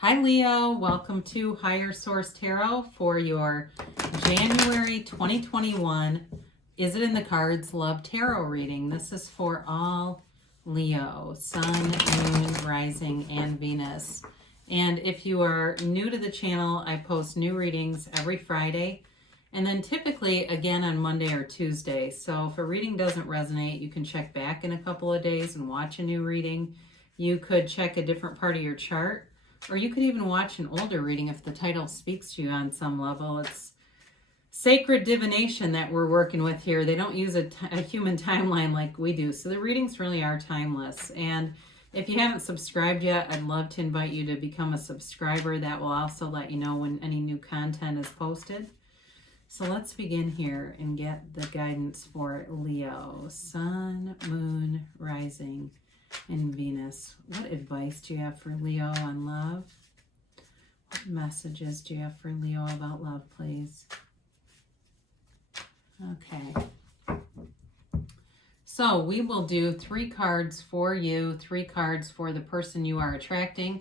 Hi Leo, welcome to Higher Source Tarot for your January 2021 Is It in the Cards Love Tarot reading. This is for all Leo, Sun, Moon, Rising, and Venus. And if you are new to the channel, I post new readings every Friday and then typically again on Monday or Tuesday. So if a reading doesn't resonate, you can check back in a couple of days and watch a new reading. You could check a different part of your chart, or you could even watch an older reading if the title speaks to you on some level. It's sacred divination that we're working with here. They don't use a human timeline like we do. So the readings really are timeless. And if you haven't subscribed yet, I'd love to invite you to become a subscriber. That will also let you know when any new content is posted. So let's begin here and get the guidance for Leo, Sun, Moon, Rising, and Venus. What advice do you have for Leo on love? What messages do you have for Leo about love, please? Okay. So we will do 3 cards for you, 3 cards for the person you are attracting.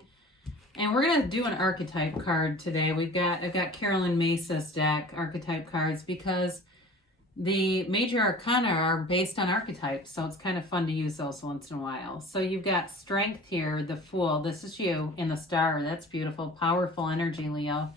And we're going to do an archetype card today. I've got Carolyn Mace's deck, archetype cards, because the major arcana are based on archetypes, so it's kind of fun to use those once in a while. So you've got Strength here, the Fool. This is you in the Star. That's beautiful, powerful energy, Leo.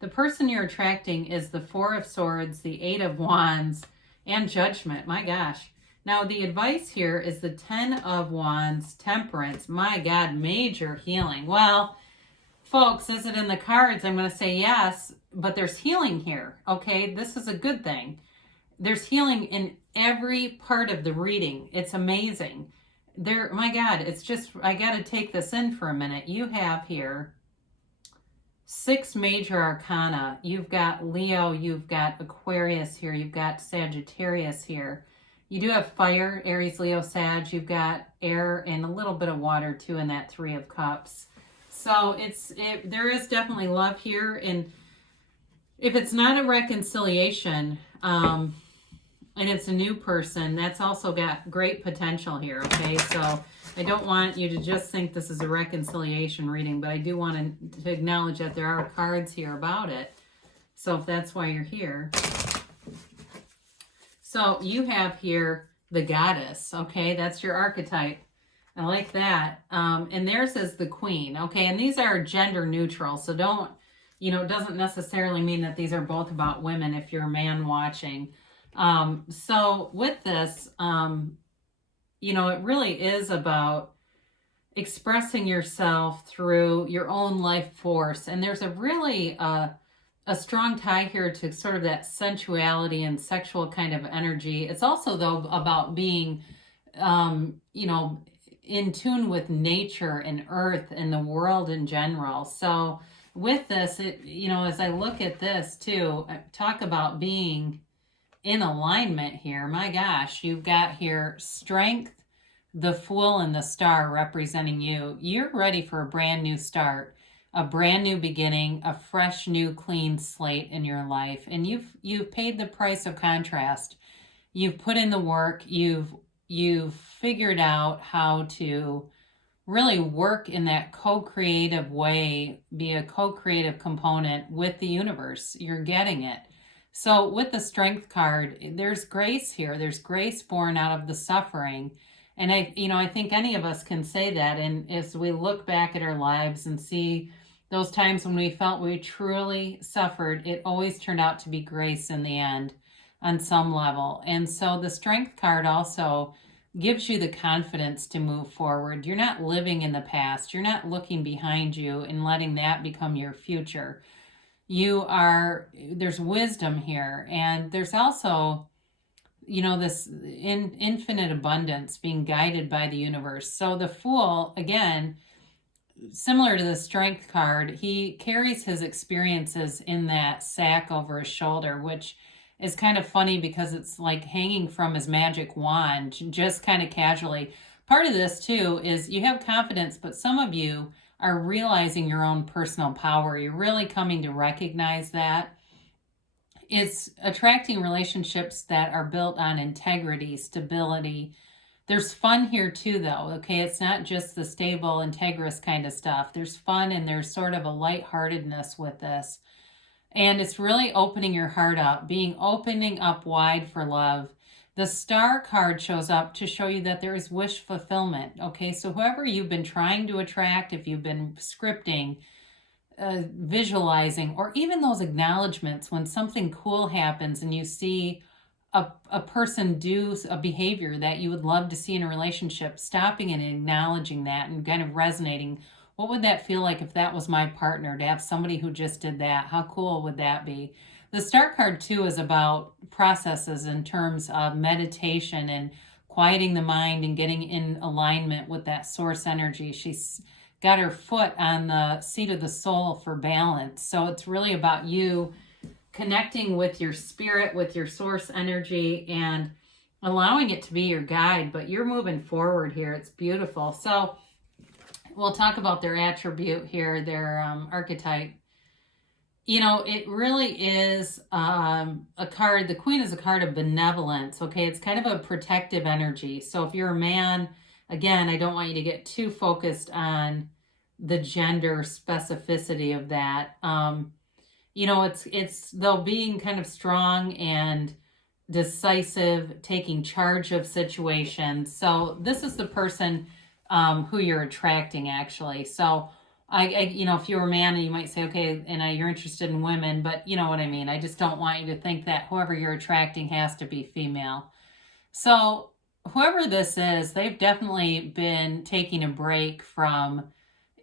The person you're attracting is the 4 of Swords, the 8 of Wands, and Judgment. My gosh. Now, the advice here is the 10 of Wands, Temperance. My God, major healing. Well, folks, is it in the cards? I'm going to say yes, but there's healing here, okay? This is a good thing. There's healing in every part of the reading. It's amazing. My God, it's just, I got to take this in for a minute. You have here 6 major arcana. You've got Leo, you've got Aquarius here, you've got Sagittarius here. You do have fire, Aries, Leo, Sag. You've got air and a little bit of water too in that 3 of Cups. So there is definitely love here. And if it's not a reconciliation, and it's a new person, that's also got great potential here, okay? So I don't want you to just think this is a reconciliation reading, but I do want to acknowledge that there are cards here about it. So if that's why you're here. So you have here the Goddess, okay? That's your archetype. I like that. And theirs is the Queen, okay? And these are gender neutral, so don't, it doesn't necessarily mean that these are both about women if you're a man watching. So with this, it really is about expressing yourself through your own life force. And there's a really, a strong tie here to sort of that sensuality and sexual kind of energy. It's also, though, about being, in tune with nature and earth and the world in general. So with this, as I look at this too, talk about being in alignment here. My gosh, you've got here Strength, the Fool, and the Star representing you. You're ready for a brand new start, a brand new beginning, a fresh, new, clean slate in your life. And you've paid the price of contrast. You've put in the work. You've figured out how to really work in that co-creative way, be a co-creative component with the universe. You're getting it. So with the Strength card, there's grace here. There's grace born out of the suffering. And I think any of us can say that. And as we look back at our lives and see those times when we felt we truly suffered, it always turned out to be grace in the end on some level. And so the Strength card also gives you the confidence to move forward. You're not living in the past. You're not looking behind you and letting that become your future. There's wisdom here, and there's also, this infinite abundance being guided by the universe. So the Fool, again, similar to the Strength card, he carries his experiences in that sack over his shoulder, which is kind of funny because it's like hanging from his magic wand, just kind of casually. Part of this too is you have confidence, but some of you are realizing your own personal power. You're really coming to recognize that. It's attracting relationships that are built on integrity, stability, There's fun here too, though, okay? It's not just the stable, integrous kind of stuff. There's fun and there's sort of a lightheartedness with this. And it's really opening your heart up, opening up wide for love. The Star card shows up to show you that there is wish fulfillment, okay? So whoever you've been trying to attract, if you've been scripting, visualizing, or even those acknowledgments when something cool happens and you see a person do a behavior that you would love to see in a relationship, stopping and acknowledging that and kind of resonating. What would that feel like if that was my partner, to have somebody who just did that? How cool would that be? The Star card too is about processes in terms of meditation and quieting the mind and getting in alignment with that source energy. She's got her foot on the seat of the soul for balance. So it's really about you connecting with your spirit, with your source energy, and allowing it to be your guide. But you're moving forward here. It's beautiful. So we'll talk about their attribute here, their archetype. You know, it really is a card. The Queen is a card of benevolence, okay? It's kind of a protective energy. So if you're a man, again, I don't want you to get too focused on the gender specificity of that. You know, it's though being kind of strong and decisive, taking charge of situations. So this is the person who you're attracting, actually. So I you know, if you're a man and you might say, okay, and you're interested in women, but you know what I mean. I just don't want you to think that whoever you're attracting has to be female. So whoever this is, they've definitely been taking a break from,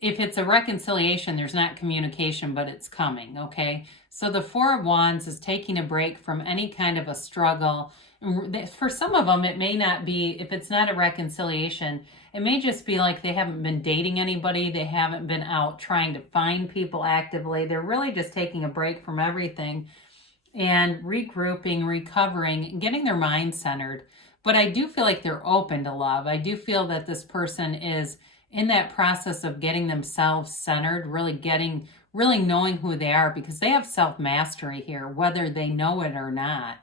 if it's a reconciliation, there's not communication, but it's coming, okay? So the Four of Wands is taking a break from any kind of a struggle. For some of them, it may not be, if it's not a reconciliation, it may just be like they haven't been dating anybody. They haven't been out trying to find people actively. They're really just taking a break from everything and regrouping, recovering, getting their mind centered. But I do feel like they're open to love. I do feel that this person is in that process of getting themselves centered, really knowing who they are, because they have self-mastery here, whether they know it or not.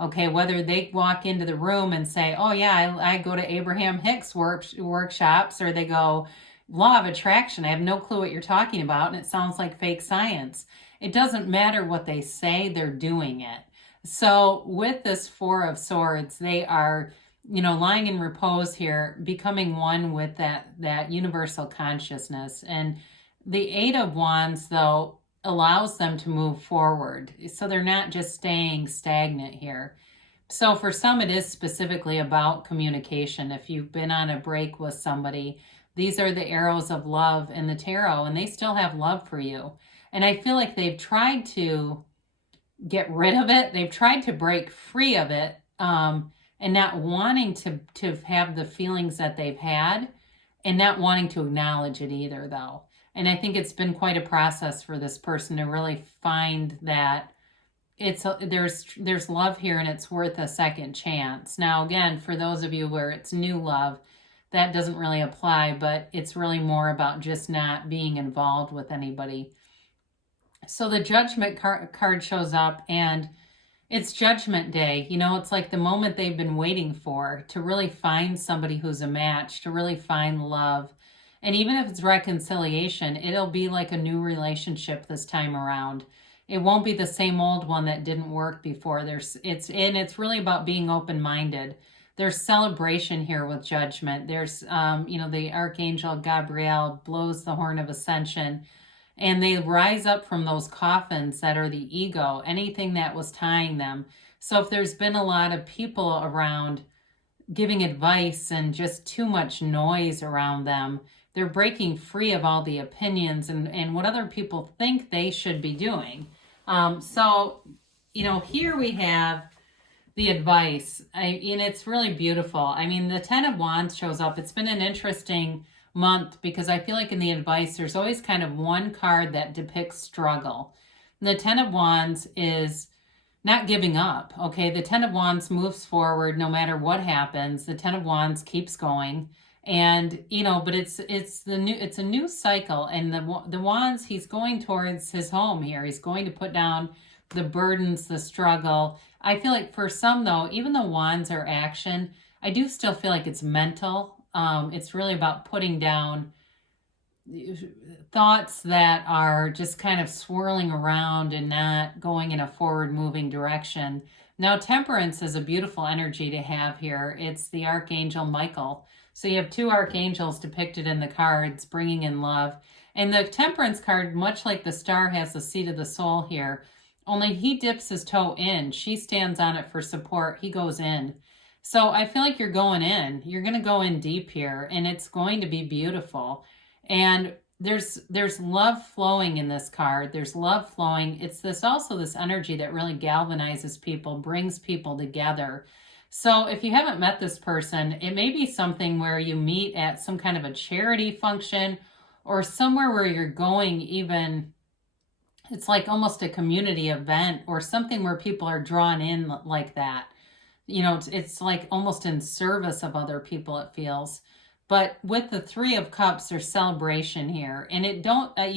Okay, whether they walk into the room and say, oh yeah, I go to Abraham Hicks workshops, or they go, law of attraction, I have no clue what you're talking about, and it sounds like fake science. It doesn't matter what they say, they're doing it. So with this Four of Swords, they are, you know, lying in repose here, becoming one with that universal consciousness. And the Eight of Wands, though, allows them to move forward. So they're not just staying stagnant here. So for some, it is specifically about communication. If you've been on a break with somebody, these are the arrows of love in the tarot, and they still have love for you. And I feel like they've tried to get rid of it. They've tried to break free of it, and not wanting to have the feelings that they've had, and not wanting to acknowledge it either, though. And I think it's been quite a process for this person to really find that there's love here and it's worth a second chance. Now, again, for those of you where it's new love, that doesn't really apply, but it's really more about just not being involved with anybody. So the Judgment card shows up, and it's Judgment Day. You know, it's like the moment they've been waiting for, to really find somebody who's a match, to really find love. And even if it's reconciliation, it'll be like a new relationship this time around. It won't be the same old one that didn't work before. It's really about being open-minded. There's celebration here with Judgment. There's, you know, the Archangel Gabriel blows the horn of ascension, and they rise up from those coffins that are the ego, anything that was tying them. So if there's been a lot of people around giving advice and just too much noise around them, they're breaking free of all the opinions and what other people think they should be doing. So, you know, here we have the advice, and it's really beautiful. I mean, the Ten of Wands shows up. It's been an interesting month because I feel like in the advice, there's always kind of one card that depicts struggle. And the Ten of Wands is not giving up, okay? The Ten of Wands moves forward no matter what happens. The Ten of Wands keeps going. And, you know, but it's a new cycle, and the Wands, he's going towards his home here. He's going to put down the burdens, the struggle. I feel like for some, though, even though Wands are action, I do still feel like it's mental. It's really about putting down thoughts that are just kind of swirling around and not going in a forward moving direction. Now, temperance is a beautiful energy to have here. It's the Archangel Michael. So you have two archangels depicted in the cards, bringing in love. And the temperance card, much like the star, has the seat of the soul here. Only he dips his toe in. She stands on it for support. He goes in. So I feel like you're going in. You're going to go in deep here, and it's going to be beautiful. And there's love flowing in this card. There's love flowing. It's this energy that really galvanizes people, brings people together. So if you haven't met this person, it may be something where you meet at some kind of a charity function or somewhere where you're going, even it's like almost a community event or something where people are drawn in like that. You know, it's like almost in service of other people, it feels. But with the Three of Cups, there's celebration here. And you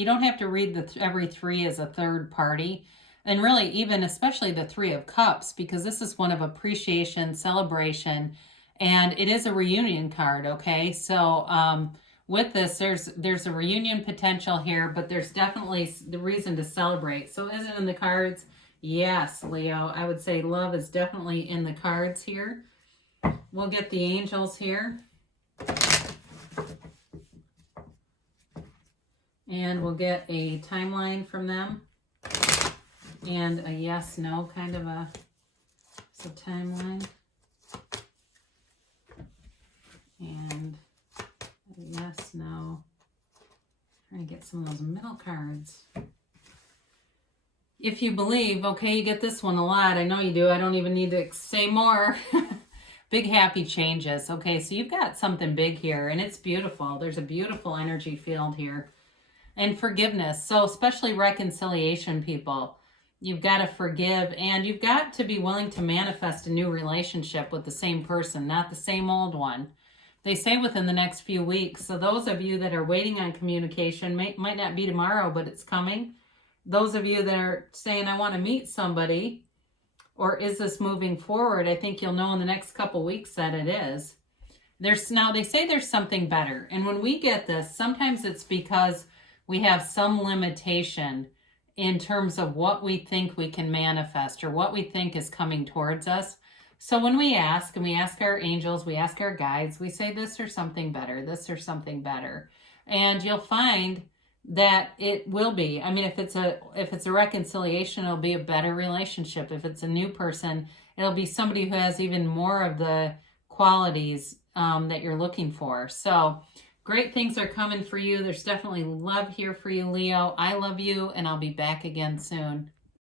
don't have to read every three as a third party. And really, even especially the Three of Cups, because this is one of appreciation, celebration, and it is a reunion card, okay? So with this, there's a reunion potential here, but there's definitely the reason to celebrate. So is it in the cards? Yes, Leo. I would say love is definitely in the cards here. We'll get the angels here. And we'll get a timeline from them. And a yes, no kind of a timeline. And a yes, no. Trying to get some of those middle cards. If you believe, okay, you get this one a lot. I know you do. I don't even need to say more. Big happy changes. Okay, so you've got something big here, and it's beautiful. There's a beautiful energy field here. And forgiveness. So especially reconciliation, people. You've got to forgive, and you've got to be willing to manifest a new relationship with the same person, not the same old one. They say within the next few weeks. So those of you that are waiting on communication, might not be tomorrow, but it's coming. Those of you that are saying, I want to meet somebody, or is this moving forward? I think you'll know in the next couple weeks that it is. Now, they say there's something better. And when we get this, sometimes it's because we have some limitation in terms of what we think we can manifest or what we think is coming towards us. So when we ask, and we ask our angels, we ask our guides, we say this or something better, this or something better. And you'll find that it will be. I mean, if it's a reconciliation, it'll be a better relationship. If it's a new person, it'll be somebody who has even more of the qualities that you're looking for. So great things are coming for you. There's definitely love here for you, Leo. I love you, and I'll be back again soon.